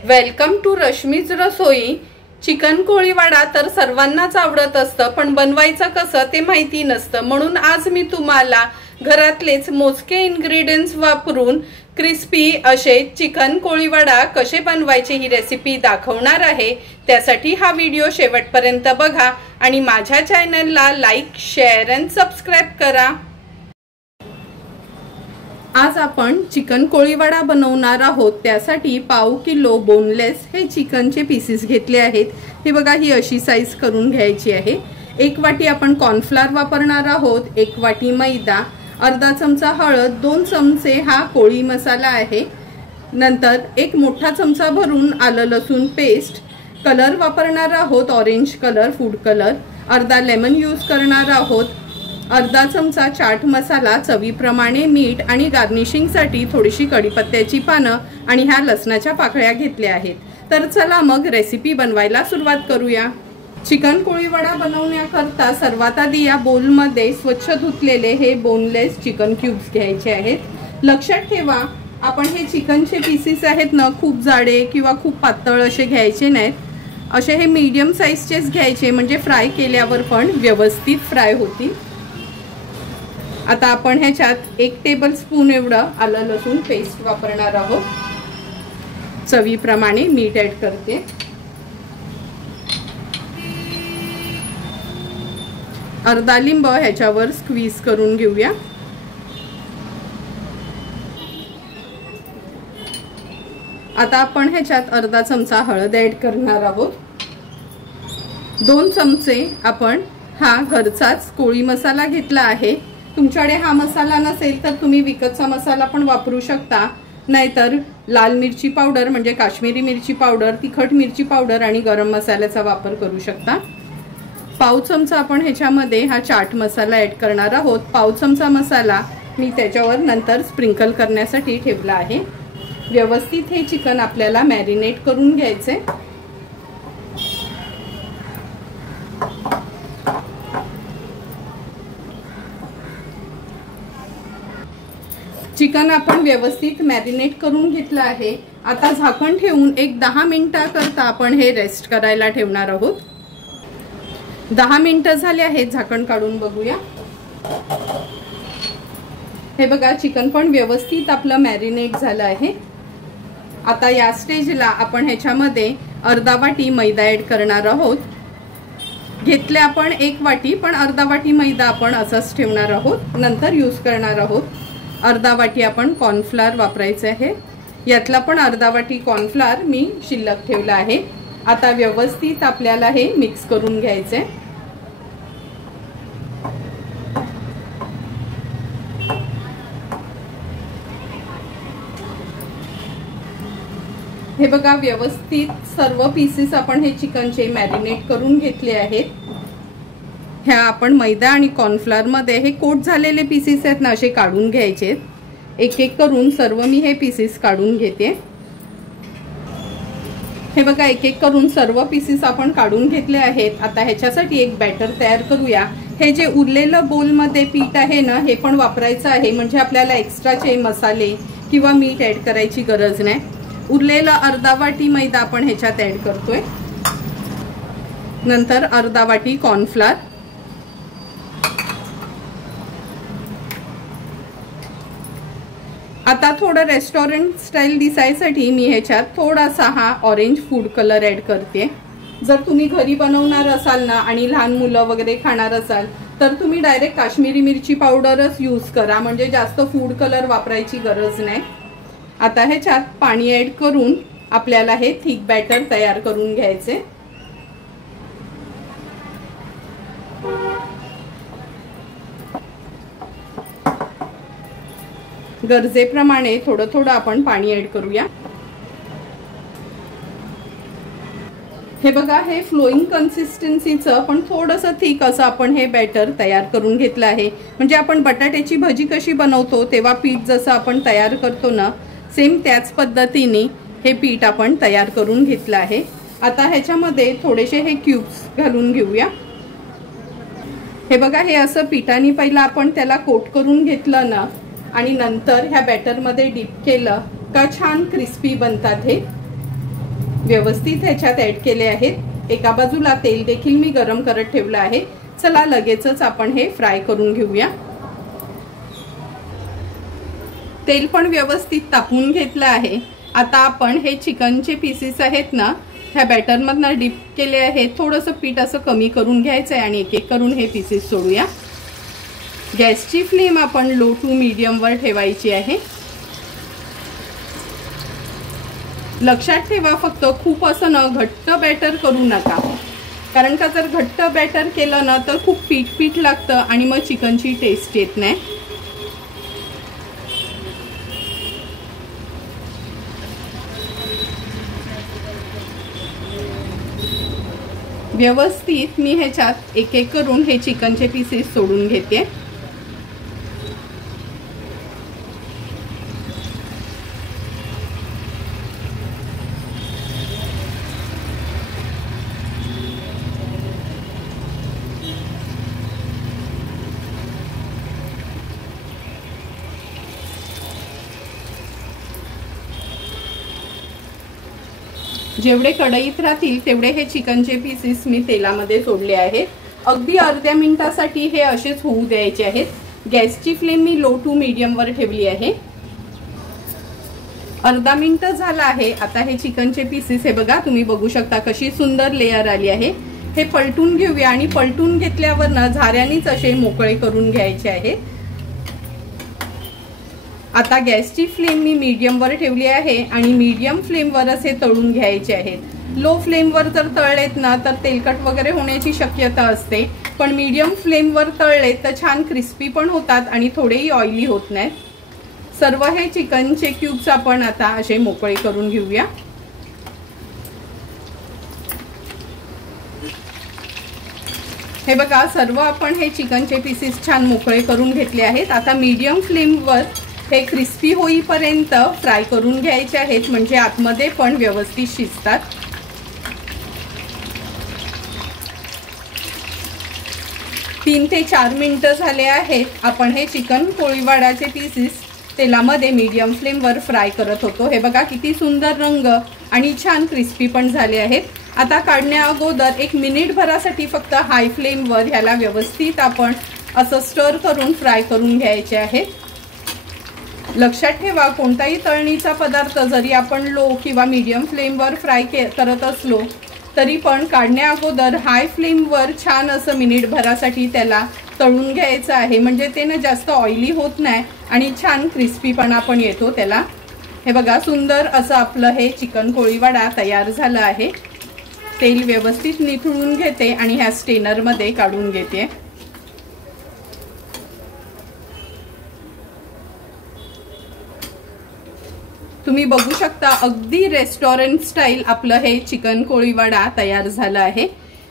Welcome to Rashmi's रसोई। Chicken Koliwada तर सर्वांनाच आवडत असतं, पण बनवायचं कसं ते माहिती नसतं। म्हणून आज मी तुम्हाला घरातलेच मोजके इन्ग्रेडियंट्स वापरून क्रिस्पी असे चिकन कोळीवाडा कसे बनवायचे ही रेसिपी दाखवणार आहे। त्यासाठी हा व्हिडिओ शेवटपर्यंत बघा आणि माझ्या चॅनलला लाईक, शेअर आणि सबस्क्राइब करा। आज आपण चिकन कोळीवाडा बनवणार आहोत। त्यासाठी पाव किलो बोनलेस हे चिकनचे पीसेस घेतले आहेत। हे बघा, ही अशी साइज करून घ्यायची आहे। 1 वाटी आपण कॉर्नफ्लोअर वापरणार आहोत, 1 वाटी मैदा, अर्धा चमचा हळद, 2 चमचे हा कोळी मसाला आहे। नंतर 1 मोठा चमचा भरून आलं लसूण पेस्ट, कलर वापरणार आहोत ऑरेंज कलर, फूड कलर, अर्धा लेमन यूज करणार आहोत, अर्धा चमचा चाट मसाला, चवीप्रमाणे मीठ आणि गार्निशिंगसाठी थोडीशी कढीपत्त्याची पानं आणि ह्या लसणाच्या पाकळ्या घेतल्या आहेत। तर चला मग रेसिपी बनवायला सुरुवात करूया। चिकन कोळीवाडा बनवण्याकरता सर्वात आधी या बोलमध्ये स्वच्छ धुतलेले हे बोनलेस चिकन क्यूब्स घ्यायचे आहेत। लक्षात ठेवा, आपण हे चिकनचे पीसेस आहेत ना, खूप जाडे किंवा खूप पातळ असे घ्यायचे नाहीत। असे हे मीडियम साइजचेच घ्यायचे, म्हणजे फ्राय केल्यावर पण व्यवस्थित फ्राय होतील। आता आपण ह्याच्यात 1 टेबलस्पून एवढं आलं लसूण पेस्ट वापरणार आहोत। चवीप्रमाणे मीठ ऍड करते। अर्धा लिंब ह्याच्यावर स्क्वीज करून घेऊया। आता आपण ह्याच्यात अर्धा चमचा हळद ऍड करणार आहोत। 2 चमचे आपण हा घरचाच कोळी मसाला घेतला आहे। तुमच्याकडे हा मसाला नसेल तर तुम्ही विकतचा मसाला पण वापरू शकता, नाहीतर लाल मिरची पावडर म्हणजे काश्मीरी मिरची पावडर, तिखट मिरची पावडर आणि गरम मसाल्याचा वापर करू शकता। पाव चमचा आपण ह्याच्यामध्ये हा चाट मसाला ऍड करणार आहोत। पाव चमचा मसाला मी त्याच्यावर नंतर स्प्रिंकल करण्यासाठी ठेवला आहे। व्यवस्थित हे चिकन आपल्याला मॅरिनेट करून घ्यायचे। चिकन आपण व्यवस्थित मॅरिनेट करून घेतलं आहे। आता झाकण ठेवून 10 मिनिटांकरता आपण हे रेस्ट करायला ठेवणार आहोत। 10 मिनिटं झाले आहेत, झाकण काढून बघूया। हे बघा, चिकन पण व्यवस्थित आपलं मॅरिनेट झालं आहे। आता या स्टेजला आपण ह्याच्यामध्ये अर्धा वाटी मैदा ऍड करणार आहोत। घेतले आपण 1 वाटी, पण अर्धा वाटी मैदा आपण असंच ठेवणार आहोत, नंतर यूज करणार आहोत। अर्धा वाटी आपण कॉर्नफ्लोअर वापरायचे आहे। यातला पण अर्धा वाटी कॉर्नफ्लोअर मी शिल्लक ठेवला आहे। आता व्यवस्थित आपल्याला हे मिक्स करून घ्यायचे। हे बघा, व्यवस्थित सर्व पीसेस आपण हे चिकनचे मॅरिनेट करून घेतले आहेत। ह्या आपण मैदा आणि कॉर्नफ्लोअर मध्ये हे कोट झालेले पीसेस आहेत ना, असे काढून घ्यायचे। एक एक करून सर्व मी हे पीसेस काढून घेते। हे बघा, एक एक करून सर्व पीसेस आपण काढून घेतले आहेत। आता ह्याच्यासाठी एक बॅटर तयार करूया। हे जे उरलेलं बोल मध्ये पीठ आहे ना, हे पण वापरायचं आहे, म्हणजे आपल्याला एक्स्ट्राचे मसाले किंवा मीठ ऍड करायची गरज नाही। उरलेलं अर्धा वाटी मैदा आपण ह्याच्यात ऍड करतोय, नंतर अर्धा वाटी कॉर्नफ्लोअर, आता थोडं रेस्टॉरंट स्टाईल दिसायसाठी मी ह्याच्यात थोडासा हा ऑरेंज फूड कलर ऍड करते। जर तुम्ही घरी बनवणार असाल ना आणि लहान मुलं वगैरे खाणार असाल तर तुम्ही डायरेक्ट काश्मीरी मिरची पावडरच यूज करा, म्हणजे जास्त फूड कलर वापरायची गरज नाही। आता ह्याच्यात पाणी ऍड करून आपल्याला हे थिक बॅटर तयार करून घ्यायचे। गरजेप्रमाणे थोडं थोडं आपण पाणी ऍड करूया। हे बघा, हे फ्लोइंग कन्सिस्टन्सीचं पण थोडंसं थिक असं आपण हे बॅटर तयार करून घेतलं आहे। म्हणजे आपण बटाट्याची भजी कशी बनवतो तेव्हा पीठ जसं आपण तयार करतो ना, सेम त्याच पद्धतीने हे पीठ आपण तयार करून घेतलं आहे। आता ह्याच्यामध्ये थोडेसे हे क्यूब्स घालून घेऊया। हे बघा, हे असं पिठाने पहिला आपण त्याला कोट करून घेतलं ना आणि नंतर ह्या बॅटर मध्ये डिप केलं का छान क्रिस्पी बनतात हे। व्यवस्थित ह्याच्यात ऍड केले आहेत। एका बाजूला तेल देखील मी गरम करत ठेवलं आहे। चला लगेचच आपण हे फ्राय करून घेऊया। तेल पण व्यवस्थित तापवून घेतलं आहे। आता आपण हे चिकनचे पीसेस आहेत ना ह्या बॅटर मधनं डिप केले आहेत। थोडंसं पीठ असं कमी करून घ्यायचं आहे आणि एक एक करून हे पीसेस सोडूया। गॅसची फ्लेम आपण लो टू मीडियम वर ठेवायची आहे। लक्षात ठेवा फक्त खूप असं न घट्ट बॅटर करू नका, कारण का जर घट्ट बॅटर केलं ना तर खूप पीठ पीठ लागतं आणि मग चिकनची टेस्ट येत नाही। व्यवस्थित मी ह्याच्यात एक एक करून हे चिकनचे पीसेस सोडून घेते। जेवढे कढईत राहतील तेवढे हे चिकनचे पीसेस मी तेलामध्ये सोडले आहेत। अगदी अर्ध्या मिनिटासाठी हे असेच होऊ द्यायचे आहेत। गॅसची फ्लेम मी लो टू मीडियम वर ठेवली आहे। अर्धा मिनिट झाला आहे। आता हे चिकनचे पीसेस हे बघा, तुम्ही बघू शकता कशी सुंदर लेयर आली आहे। हे पलटून घेऊया आणि पलटून घेतल्यावर ना झाऱ्यानेच असे मोकळे करून घ्यायचे आहेत। आता गॅसची फ्लेम मी मीडियम वर ठेवली आहे आणि मीडियम फ्लेम वरच हे तळून घ्यायचे आहेत। लो फ्लेम वर जर तळलेत ना तर तेलकट वगैरे होण्याची शक्यता असते, पण मीडियम फ्लेम वर तळले तर छान क्रिस्पी पण होतात आणि थोडेही ऑइली होत नाहीत। सर्व हे चिकनचे क्यूब्स आपण आता असे मोकळे करून घेऊया। हे बघा, सर्व आपण हे चिकनचे पीसेस छान मोकळे करून घेतले आहेत। आता मीडियम फ्लेम वर हे क्रिस्पी होईपर्यंत फ्राय करून घ्यायचे आहेत, म्हणजे आतमध्ये पण व्यवस्थित शिजतात। तीन ते 4 मिनिटं झाले आहेत। आपण हे चिकन कोळीवाडाचे पीसेस तेलामध्ये मीडियम फ्लेम वर फ्राय करत होतो। हे बघा किती सुंदर रंग आणि छान क्रिस्पी पण झाले आहेत। आता काढण्या अगोदर 1 मिनिट भरासाठी फक्त हाय फ्लेम वर ह्याला व्यवस्थित आपण असं स्टर करून फ्राय करून घ्यायचे आहे। लक्षात ठेवा, कोणताही तळणीचा पदार्थ जरी आपण लो किंवा मीडियम फ्लेम वर फ्राय करत असलो तरी पण काढण्या अगोदर हाय फ्लेम वर छान असं मिनिट भरासाठी त्याला तळून घ्यायचं आहे, म्हणजे ते ना जास्त ऑइली होत नाही आणि छान क्रिस्पीपणा पण येतो त्याला। हे बघा, सुंदर असं आपलं हे चिकन कोळीवाडा तयार झालं आहे। तेल व्यवस्थित निथळून घेते आणि ह्या स्टेनर मध्ये काढून घेते। तुम्ही बघू शकता अगदी रेस्टॉरंट स्टाईल आपलं हे चिकन कोळीवाडा तयार झालं आहे।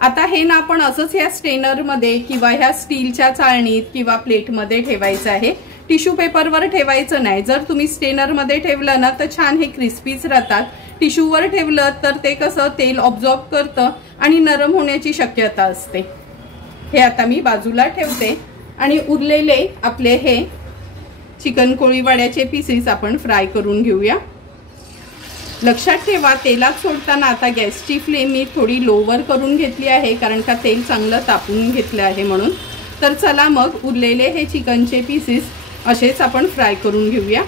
आता हे ना आपण असंच ह्या स्टेनर मध्ये किंवा ह्या स्टीलच्या चाळणीत किंवा प्लेट मध्ये ठेवायचं आहे। टिश्यू पेपरवर ठेवायचं नाही। जर तुम्ही स्टेनर मध्ये ठेवलं ना तर छान हे क्रिस्पीच राहतात। टिश्यूवर ठेवलं तर ते कसं तेल ऑब्झॉर्ब करतं आणि नरम होण्याची शक्यता असते। हे आता मी बाजूला ठेवते आणि उरलेले आपले हे चिकन कोळीवाड्याचे पीसेस आपण फ्राय करून घेऊया। लक्षात ठेवा, तेलात सोडताना आता गॅसची फ्लेम मी थोडी लोवर करून घेतली आहे, कारण का तेल चांगलं तापवून घेतलं आहे म्हणून। तर चला मग उरलेले हे चिकनचे पीसेस असेच आपण फ्राय करून घेऊया।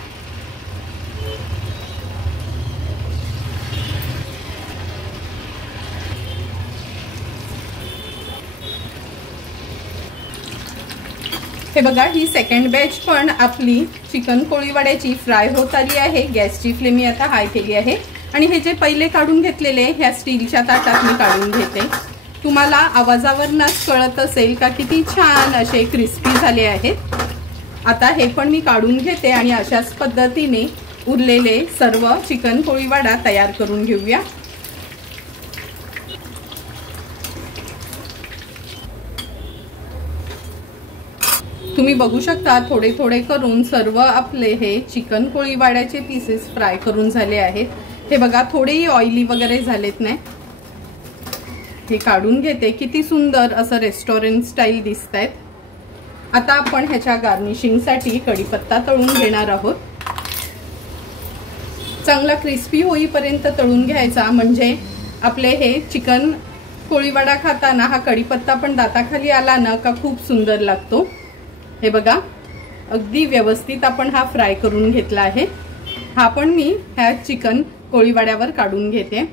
हे बघा, ही सेकंड बॅच पण आपली चिकन कोळीवाड्याची फ्राय होत आली आहे। गॅसची फ्लेम मी आता हाय केली आहे आणि हे जे पहिले काढून घेतलेले ह्या स्टीलच्या ताटात मी काढून घेते। तुम्हाला आवाजावरूनच कळत असेल का किती छान असे क्रिस्पी झाले आहेत। आता हे पण मी काढून घेते आणि अशाच पद्धतीने उरलेले सर्व चिकन कोळीवाडा तयार करून घेऊया। तुम्ही बघू शकता थोडे थोडे करून सर्व आपले हे चिकन कोळीवाड्याचे पीसेस फ्राय करून झाले आहेत। हे बघा, थोडेही ऑइली वगैरे झालेत नाही। हे काढून घेते, किती सुंदर असं रेस्टॉरंट स्टाईल दिसतायत। आता आपण ह्याच्या गार्निशिंग साठी कढीपत्ता तळून घेणार आहोत। चांगला क्रिस्पी होईपर्यंत तळून घ्यायचा, म्हणजे आपले हे चिकन कोळीवडा खाताना हा कढीपत्ता पण दाताखाली आला ना का खूप सुंदर लागतो। हे बघा अगदी व्यवस्थित आपण हा फ्राय करून घेतला आहे। हा पण मी ह्या चिकन कोळीवड्यावर काढून घेते।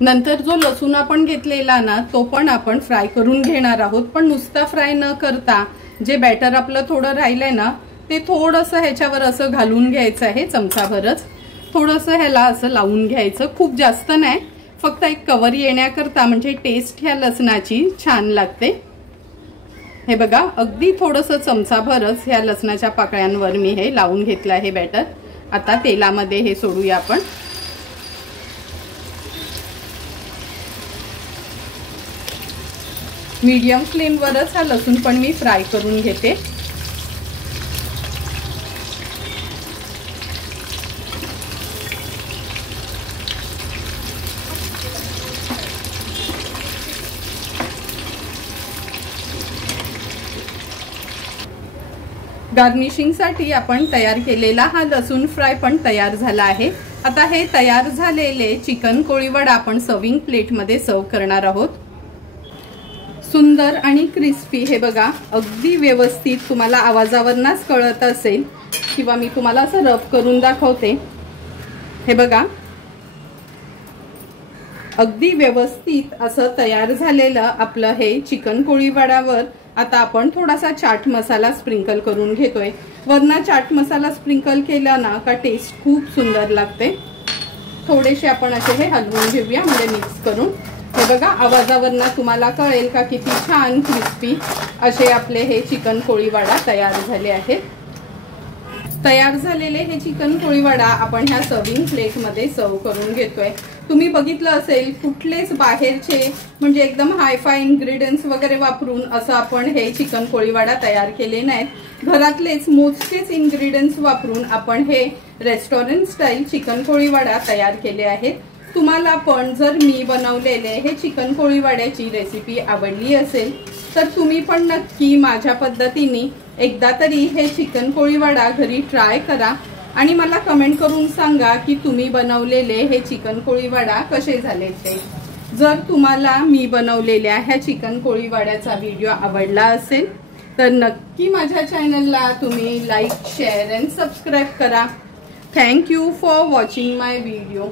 नंतर जो लसूण आपण घेतलेला ना तो पण आपण फ्राय करून घेणार आहोत, पण नुसता फ्राय न करता जे बॅटर आपलं थोडं राहिलंय ना ते थोडंसं ह्याच्यावर असं घालून घ्यायचं आहे, चमचाभरच थोडंसं ह्याला असं लावून घ्यायचं, खूप जास्त नाही, फक्त एक कवर येण्याकरता, म्हणजे टेस्ट ह्या लसणाची छान लागते। हे बघा अगदी थोडंसं चमचाभरच ह्या लसणाच्या पाकळ्यांवर मी हे लावून घेतलं आहे बॅटर। आता तेलामध्ये हे सोडूया आपण। मीडियम फ्लेमवरच हा लसूण पण मी फ्राय करून घेते। गार्निशिंगसाठी आपण तयार केलेला हा लसूण फ्राय पण तयार झाला आहे। आता हे तयार झालेले चिकन कोळीवडा आपण सर्विंग प्लेटमध्ये सर्व करणार आहोत। सुंदर आणि क्रिस्पी, हे बघा अगदी व्यवस्थित, तुम्हाला आवाजावरनच कळत असेल किंवा मी तुम्हाला असं रफ करून दाखवते। हे बघा अगदी व्यवस्थित असं तयार झालेलं आपलं हे चिकन कोळीवड्यावर आता आपण थोडासा चाट मसाला स्प्रिंकल करून घेतोय। वरना चाट मसाला स्प्रिंकल केला ना का टेस्ट खूप सुंदर लागते। थोडेसे आपण असे हे हलवून घेऊया, म्हणजे मिक्स करून। हे बघा आवाजावरनं तुम्हाला कळेल का किती छान क्रिस्पी असे आपले हे चिकन कोळीवडा तयार झाले आहेत। तयार झालेले हे चिकन कोळीवडा आपण ह्या सर्विंग प्लेटमध्ये सर्व करून घेतोय। तुम्ही बघितलं असेल कुठलेच बाहेरचे म्हणजे एकदम हायफाय इन्ग्रेडियंट्स वगैरे वापरून असं आपण हे चिकन कोळीवडा तयार केले नाहीत। घरातलेच मोजकेच इन्ग्रेडियंट्स वापरून आपण हे रेस्टॉरंट स्टाईल चिकन कोळीवडा तयार केले आहेत। तुम्हाला पण जर मी बनवलेले हे चिकन कोळीवड्याची रेसिपी आवडली असेल तर तुम्ही पण नक्की माझ्या पद्धतीने एकदा तरी हे चिकन कोळीवडा घरी ट्राय करा आणि मला कमेंट करून सांगा की तुम्ही बनवलेले हे चिकन कोळीवडा कसे झाले ते। जर तुम्हाला मी बनवलेल्या ह्या चिकन कोळीवड्याचा व्हिडिओ आवडला असेल तर नक्की माझ्या चॅनलला तुम्ही लाईक, शेअर अँड सबस्क्राईब करा। Thank you for watching my video.